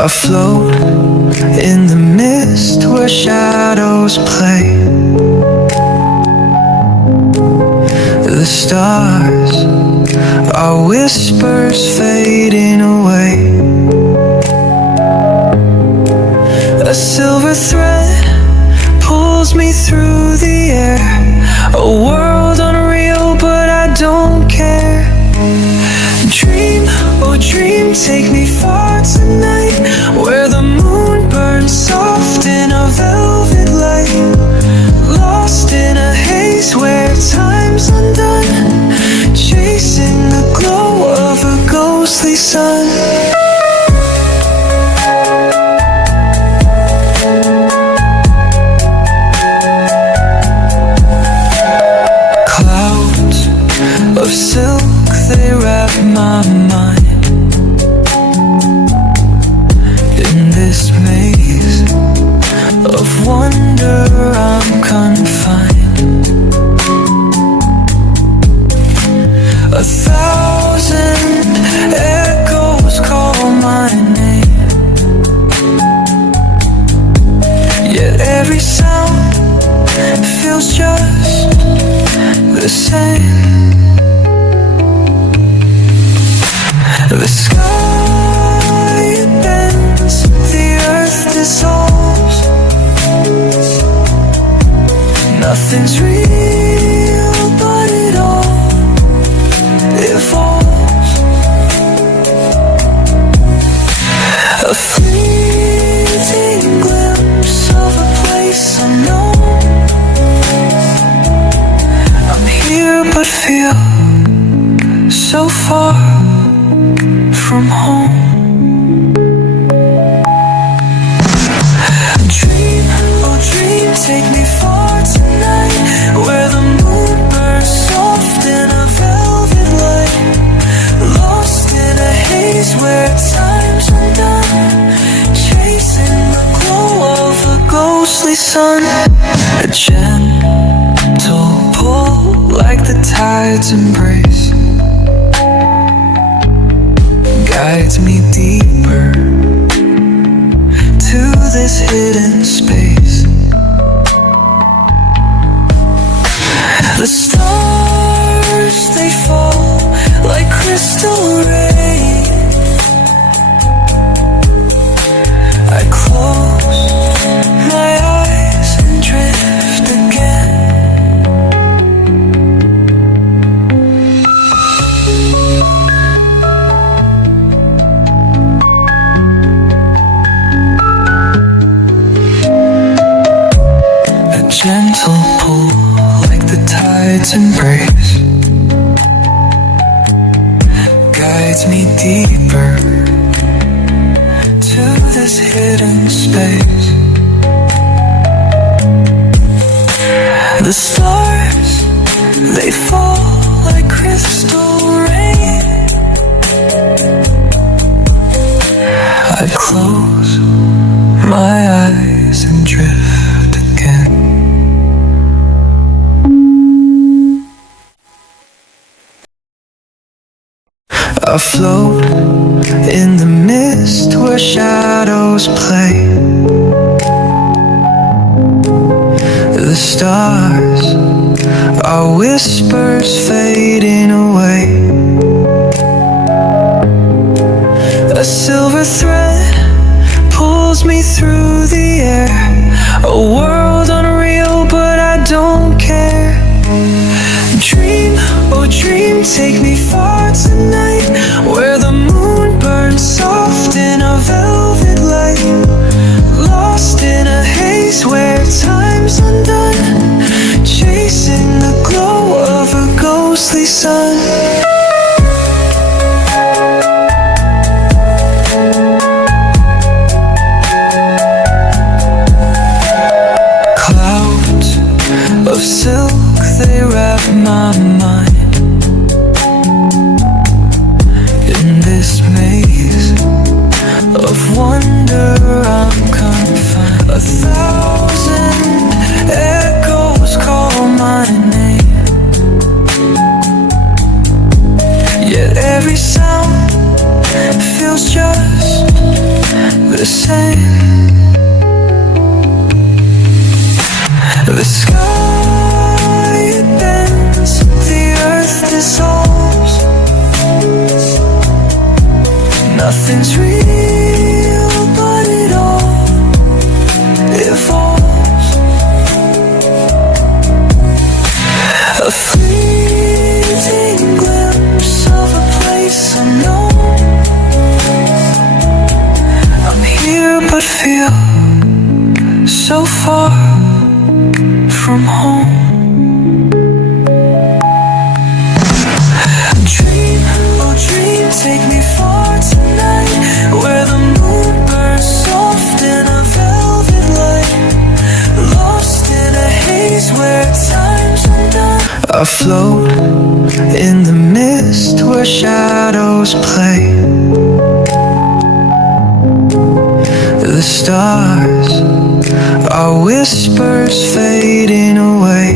Afloat in the mist where shadows play. The stars are whispers fading away. A silver thread pulls me through the air. A world unreal, but I don't care. Dream, oh dream, take me far tonight, where the moon burns soft in a velvet light. Lost in a haze where time's undone, chasing the glow of a ghostly sun. Clouds of silk, they wrap my mind. In this maze of wonder, I'm confined. 1,000 echoes call my name, yet every sound feels just the same. The sky bends, the earth dissolves. Nothing's real, but it all evolves. A fleeting glimpse of a place unknown. I'm here but feel so far from home. Dream, oh dream, take me far tonight, where the moon burns soft in a velvet light. Lost in a haze where time's undone, chasing the glow of a ghostly sun. A gentle pull like the tide's embrace guides me deeper to this hidden space. The stars, they fall like crystal rain. I close my eyes and drift again. Gentle pull like the tide's embrace guides me deeper to this hidden space. The stars, they fall like crystal rain. I close my eyes and drift again. Afloat in the mist where shadows play. The stars are whispers fading away. A silver thread pulls me through the air. A world unreal, but I don't care. Dream, oh dream, take me far tonight, where the moon burns soft in a velvet light. Lost in a haze where time's undone, chasing the glow of a ghostly sun. Clouds of silk, they wrap my mind. In this maze of wonder, I'm confined. 1,000 echoes call my name, yet every sound feels just sand. The sky it bends, the earth dissolves. Nothing's real, but it all evolves. A fleeting glimpse of a place unknown. I'm here but feel so far from home. Dream, oh dream, take me far tonight, where the moon burns soft in a velvet light. Lost in a haze where time's undone. I float in the mist where shadows play. The stars are whispers fading away.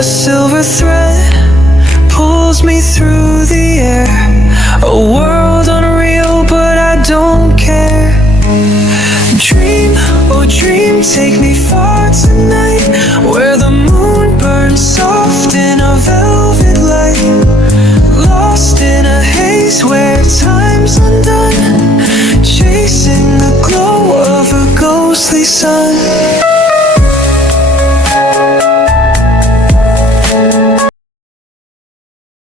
A silver thread pulls me through the air. A world unreal, but I don't care. Dream, oh dream, take me far tonight, where the moon burns soft in a velvet light. Lost in a haze where time's undone, chasing the glow of a ghostly sun.